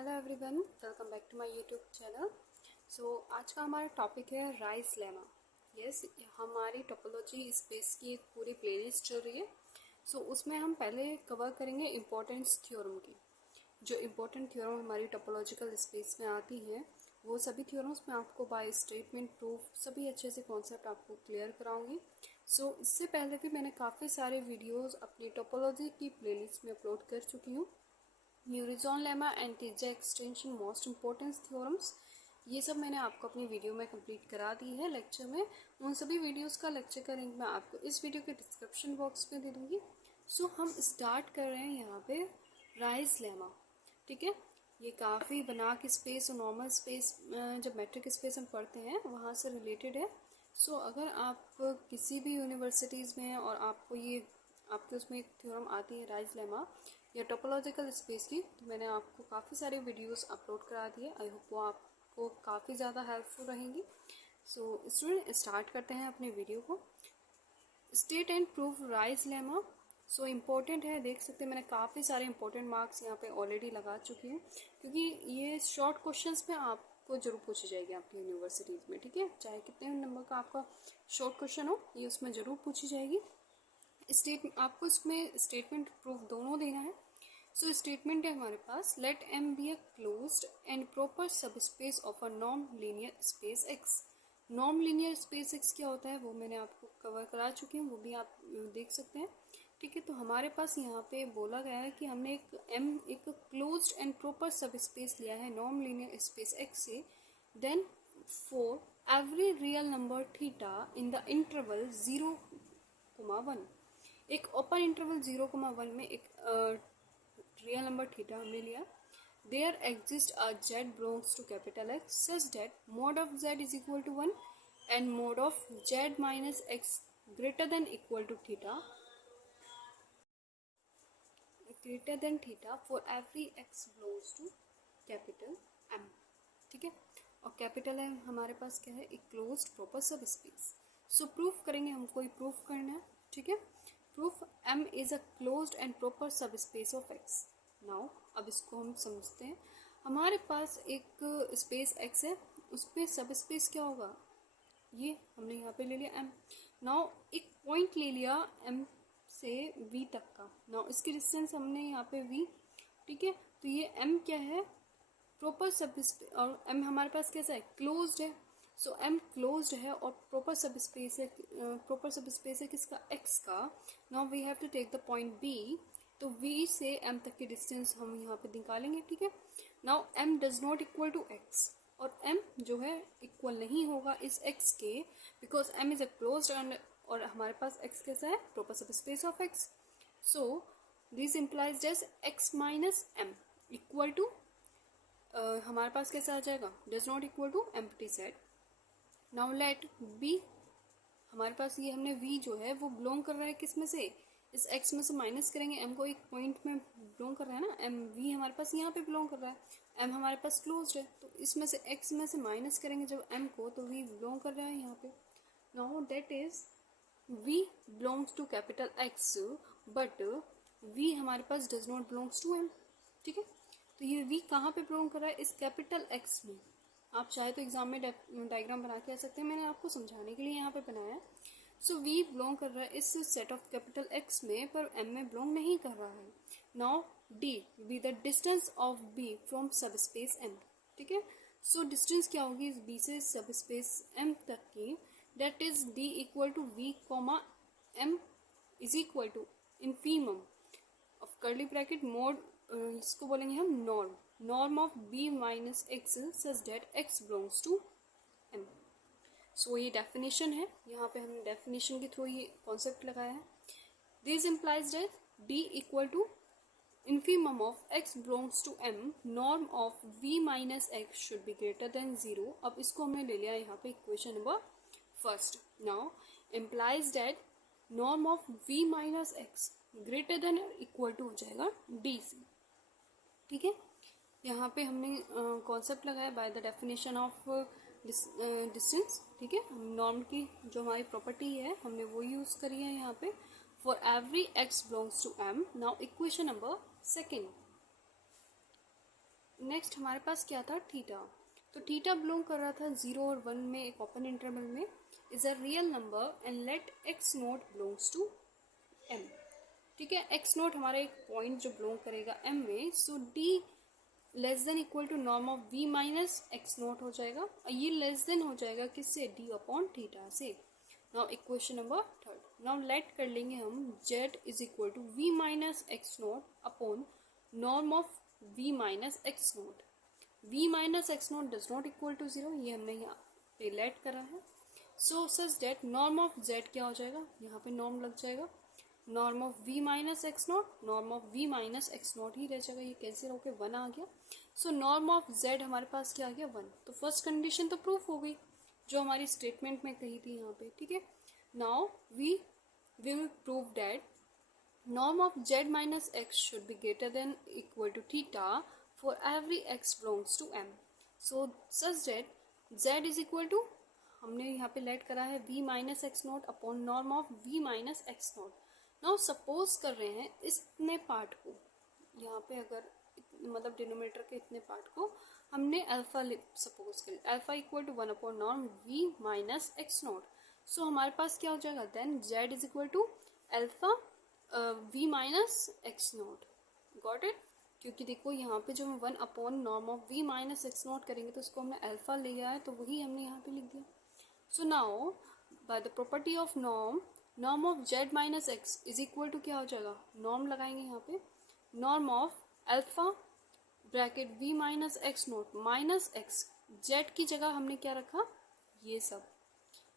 Hello everyone, welcome back to my YouTube channel. आज का हमारा टॉपिक है राइस लेमा। यस, हमारी टोपोलॉजी स्पेस की एक पूरी प्लेलिस्ट चल रही है। उसमें हम पहले कवर करेंगे इम्पोर्टेंस थ्योरम की। जो इम्पोर्टेंट थ्योरम हमारी टोपोलॉजिकल स्पेस में आती हैं, वो सभी थ्योरम्स में आपको बाय स्टेटमेंट प्रूफ सभी अच्छे से कॉन्सेप्ट आपको क्लियर कराऊंगी। इससे पहले भी मैंने काफ़ी सारे वीडियोस अपनी टोपोलॉजी की प्लेलिस्ट में अपलोड कर चुकी हूँ। Urysohn lemma and Tietze extension most importance theorems, ये सब मैंने आपको अपनी वीडियो में कंप्लीट करा दी है लेक्चर में। उन सभी वीडियोस का लेक्चर का लिंक मैं आपको इस वीडियो के डिस्क्रिप्शन बॉक्स में दे दूँगी। हम स्टार्ट कर रहे हैं यहाँ पे राइस लेमा। ठीक है, ये काफ़ी बना के स्पेस और नॉर्मल स्पेस, जब मैट्रिक स्पेस हम पढ़ते हैं वहाँ से रिलेटेड है। अगर आप किसी भी यूनिवर्सिटीज़ में हैं और आपको ये आपके उसमें एक थ्योरम आती है राइस लेमा या टोपोलॉजिकल स्पेस की, तो मैंने आपको काफ़ी सारे वीडियोस अपलोड करा दिए। आई होप वो आपको काफ़ी ज़्यादा हेल्पफुल रहेंगी। स्टूडेंट, स्टार्ट करते हैं अपने वीडियो को। State and proof rice lemma important है। देख सकते हैं मैंने काफ़ी सारे इंपॉर्टेंट मार्क्स यहाँ पे ऑलरेडी लगा चुकी हूँ, क्योंकि ये शॉर्ट क्वेश्चंस में आपको जरूर पूछी जाएगी आपकी यूनिवर्सिटीज़ में। ठीक है, चाहे कितने नंबर का आपका शॉर्ट क्वेश्चन हो, ये उसमें ज़रूर पूछी जाएगी। आपको इसमें स्टेटमेंट प्रूफ दोनों देना है। स्टेटमेंट है हमारे पास, let M be a closed and proper subspace of a non linear space X. Non linear space X क्या होता है वो मैंने आपको कवर करा चुकी हूँ, वो भी आप देख सकते हैं। ठीक है, तो हमारे पास यहाँ पे बोला गया है कि हमने एक closed and proper subspace लिया है नॉन लीनियर स्पेस एक्स से। Then for every real number theta in the interval 0,1, एक ओपन इंटरवल 0,1 में एक रियल नंबर थीटा हमने लिया। There exist a z belongs to capital X such that mod of z is equal to 1 and mod of z minus x greater than equal to theta for every x belongs to capital M। ठीक है, और capital M हमारे पास क्या है, एक closed proper सब space. Proof करेंगे, हमको प्रूफ करना है। ठीक है, proof M is a closed and proper subspace of X। Now अब इसको हम समझते हैं। हमारे पास एक स्पेस X है, उसपे सब स्पेस क्या होगा, ये हमने यहाँ पे ले लिया M। नाउ एक पॉइंट ले लिया M से V तक का। नाउ इसकी डिस्टेंस हमने यहाँ पे V। ठीक है, तो ये M क्या है, प्रॉपर सब स्पेस, और M हमारे पास कैसा है, क्लोज्ड है। M क्लोज्ड है और प्रॉपर सब स्पेस है। प्रॉपर सब स्पेस है किसका, X का। Now we have to take the point B। तो V से M तक की डिस्टेंस हम यहाँ पे निकालेंगे। ठीक है, now M does not equal to X, और M जो है इक्वल नहीं होगा इस X के, because M is a closed and, और हमारे पास X कैसा है, proper subspace of X। This implies just X minus M equal to, हमारे पास कैसा आ जाएगा, does not equal to empty set. Now let be, हमारे पास ये हमने v जो है वो बिलोंग कर रहा है किस में से, इस x में से माइनस करेंगे, m को एक पॉइंट में बिलोंग कर रहा है ना, m v हमारे पास यहाँ पे बिलोंग कर रहा है, m हमारे पास क्लोज्ड है, तो इसमें से x में से माइनस करेंगे जब m को, तो v बिलोंग कर रहा है यहाँ पे। Now that is v belongs to capital X, but v हमारे पास does not belongs to m। ठीक है, तो ये v कहाँ पे बिलोंग कर रहा है, इस कैपिटल X में। आप चाहे तो एग्जाम में डायग्राम बना के आ सकते हैं, मैंने आपको समझाने के लिए यहाँ पे बनाया है। v बिलोंग कर रहा है इस सेट ऑफ कैपिटल X में, पर m में बिलोंग नहीं कर रहा है। Now d be the distance of b from सब स्पेस m। ठीक है, डिस्टेंस क्या होगी इस b से सब स्पेस m तक की, that is d equal to v comma m is equal to infimum of curly bracket mod, इसको बोलेंगे हम norm of b minus x such that x belongs to m। ये डेफिनेशन है, यहाँ पे हमने डेफिनेशन के थ्रू ये कॉन्सेप्ट लगाया है। This implies that d equal to infimum of x belongs to m, norm of v minus x should be greater than 0। अब इसको हमने ले लिया यहाँ पे equation number first. Now implies that norm of v minus x greater than equal to हो जाएगा d से। ठीक है, यहाँ पे हमने कॉन्सेप्ट लगाया by the definition of distance. ठीक है, नॉर्म की जो हमारी प्रॉपर्टी है हमने वो यूज करी है यहाँ पे, for every x belongs to m। Now equation number second, next हमारे पास क्या था, थीटा। तो थीटा बिलोंग कर रहा था 0 और 1 में, एक ओपन इंटरवल में, is a real number and let x naught belongs to M. ठीक है, एक्स नोट हमारा एक पॉइंट जो बिलोंग करेगा एम में, so d less than equal to norm of v minus x naught हो जाएगा, और ये लेस देन हो जाएगा किससे, डी अपॉन थीटा से। Now equation number third, now let कर लेंगे हम z is equal to v minus x naught upon norm of v minus x naught. v minus x naught does not equal to 0, ये हमने यहाँ पे let करा है। सो सच डेट नॉर्म ऑफ z क्या हो जाएगा, यहाँ पे नॉर्म लग जाएगा, norm of v minus x naught, norm of v minus x naught ही रह जाएगा, ये कैंसिल होकर 1 आ गया। सो नॉर्म ऑफ z हमारे पास क्या आ गया, 1। तो फर्स्ट कंडीशन तो प्रूफ हो गई जो हमारी स्टेटमेंट में कही थी यहाँ पे। ठीक है, now we will prove that norm of z minus x should be greater than equal to theta for every x belongs to m. So such that z is equal to, हमने यहाँ पे लेट करा है v minus x naught upon norm of v minus x note. Now suppose कर रहे हैं इतने part को, यहाँ पे अगर मतलब डिनोमिनेटर के इतने पार्ट को हमने अल्फा सपोज कर, alpha equal to 1 upon norm v minus x naught. सो हमारे पास क्या हो जाएगा, then z is equal to alpha v minus x naught. Got it, क्योंकि देखो यहाँ पे जो हम 1 upon norm of v minus x naught करेंगे तो उसको हमने अल्फा लिया है, तो वही हमने यहाँ पे लिख दिया। So now by the property of norm, norm of z minus x is equal to क्या हो जाएगा, नॉर्म लगाएंगे यहाँ पे, norm of alpha bracket v minus x naught minus x, z की जगह हमने क्या रखा, ये सब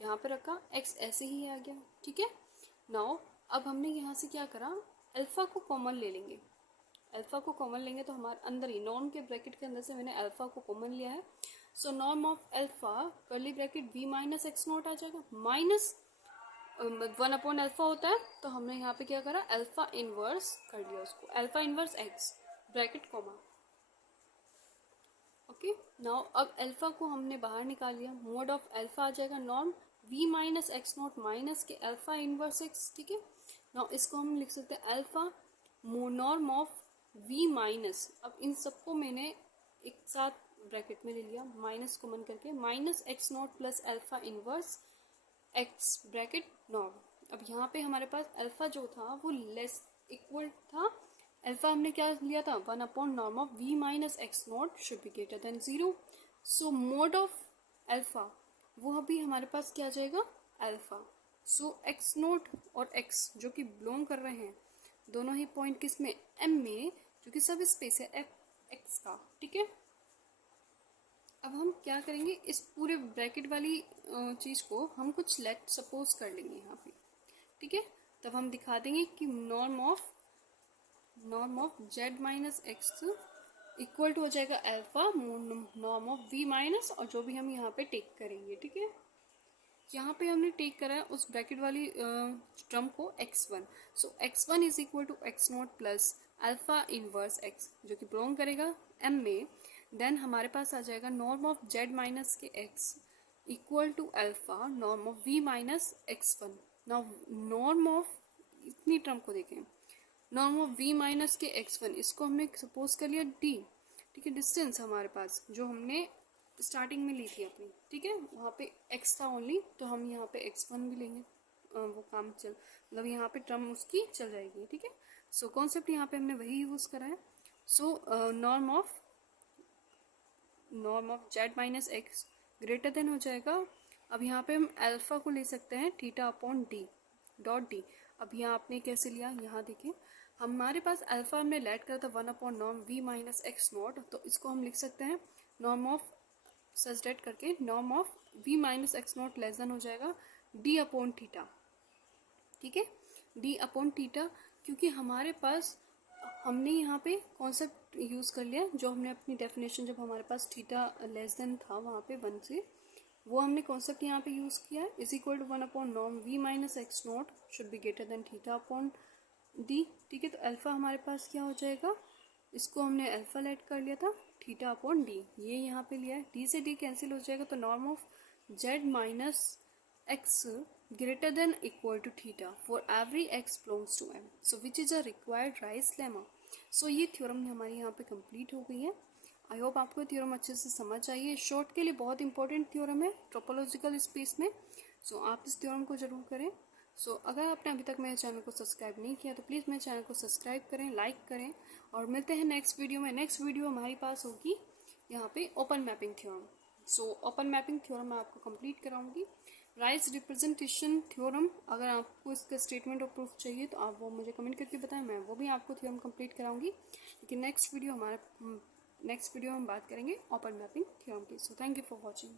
यहाँ पे रखा, x ऐसे ही आ गया। ठीक है, नाउ अब हमने यहाँ से क्या करा, अल्फा को कॉमन ले लेंगे, अल्फा को कॉमन लेंगे तो हमारे अंदर ही नॉर्म के ब्रैकेट के अंदर से मैंने अल्फा को कॉमन लिया है। So norm of alpha curly bracket v minus x naught आ जाएगा, माइनस 1 अपॉन अल्फा होता है, तो हमने यहाँ पे क्या करा, अल्फा इनवर्स कर लिया उसको, alpha inverse x bracket comma. Okay, now अब अल्फा को हमने बाहर निकाल लिया, मोड ऑफ अल्फा आ जाएगा norm v minus x naught minus के अल्फा इनवर्स एक्स। ठीक है, नाउ इसको हम लिख सकते हैं alpha norm of v minus, अब इन सबको मैंने एक साथ ब्रैकेट में ले लिया, माइनस कॉमन करके, minus x naught plus alpha inverse x bracket norm. अब यहाँ पे हमारे पास अल्फा जो था वो लेस इक्वल था, अल्फा हमने क्या लिया था, 1 upon norm of v minus x note should be greater than 0। So mode of alpha वो अभी हमारे पास क्या आ जाएगा, अल्फा। सो एक्स नोट और एक्स जो कि बिलोंग कर रहे हैं दोनों ही पॉइंट किस में, एम में, जो कि सब स्पेस है एक्स का। ठीक है, अब हम क्या करेंगे, इस पूरे ब्रैकेट वाली चीज़ को हम कुछ लेट सपोज कर लेंगे यहाँ पे। ठीक है, तब हम दिखा देंगे कि norm of z minus x equal to हो जाएगा alpha norm of v minus, और जो भी हम यहाँ पे टेक करेंगे। ठीक है, यहाँ पे हमने टेक करा है उस ब्रैकेट वाली टर्म को x1। So x1 is equal to x naught plus alpha inverse x जो कि बिलोंग करेगा m में। देन हमारे पास आ जाएगा नॉर्म ऑफ z माइनस के x equal to alpha norm of v minus x1। Now norm of इतनी टर्म को देखें, नॉर्म ऑफ v माइनस के x1, इसको हमने सपोज कर लिया d। ठीक है, डिस्टेंस हमारे पास जो हमने स्टार्टिंग में ली थी अपनी। ठीक है, वहाँ पे x था ओनली, तो हम यहाँ पे x1 भी लेंगे, वो काम चल मतलब यहाँ पे टर्म उसकी चल जाएगी। ठीक है, सो कॉन्सेप्ट यहाँ पे हमने वही यूज़ करा है। So norm of z minus x greater than हो जाएगा, अब यहाँ पे हम अल्फा को ले सकते हैं theta upon D dot D. अब यहाँ आपने कैसे लिया, यहाँ देखिए हमारे पास अल्फा हमने लेट करा था 1 upon norm v minus x not, तो इसको हम लिख सकते हैं नॉर्म ऑफ सच डेट करके, norm of v minus x not less than हो जाएगा d अपॉन थीटा। ठीक है, d अपॉन थीटा, क्योंकि हमारे पास हमने यहाँ पे कॉन्सेप्ट यूज़ कर लिया जो हमने अपनी डेफिनेशन, जब हमारे पास थीटा लेस देन था वहाँ पे 1 से, वो हमने कॉन्सेप्ट यहाँ पे यूज़ किया है, is equal to 1 upon norm v minus x naught should be greater than theta upon d. ठीक है, तो अल्फा हमारे पास क्या हो जाएगा, इसको हमने अल्फा लेट कर लिया था थीटा अपॉन डी, ये यहाँ पे लिया है, डी से डी कैंसिल हो जाएगा, तो norm of z minus x greater than equal to theta for every x belongs to M, so which is a required Riesz lemma. So ये थ्योरम हमारी यहाँ पे कंप्लीट हो गई है। आई होप आपको थ्योरम अच्छे से समझ आइए। शॉर्ट के लिए बहुत इंपॉर्टेंट थ्योरम है टोपोलॉजिकल स्पेस में। सो आप इस थ्योरम को जरूर करें। सो अगर आपने अभी तक मेरे चैनल को सब्सक्राइब नहीं किया तो प्लीज़ मेरे चैनल को सब्सक्राइब करें, लाइक करें, और मिलते हैं नेक्स्ट वीडियो में। नेक्स्ट वीडियो हमारे पास होगी यहाँ पे open mapping theorem. So open mapping theorem मैं आपको कंप्लीट कराऊंगी। राइस रिप्रेजेंटेशन थ्योरम, अगर आपको इसका स्टेटमेंट और प्रूफ चाहिए तो आप वो मुझे कमेंट करके बताएं, मैं वो भी आपको थ्योरम कंप्लीट कराऊंगी। लेकिन नेक्स्ट वीडियो में हम बात करेंगे ओपन मैपिंग थ्योरम की। So thank you for watching.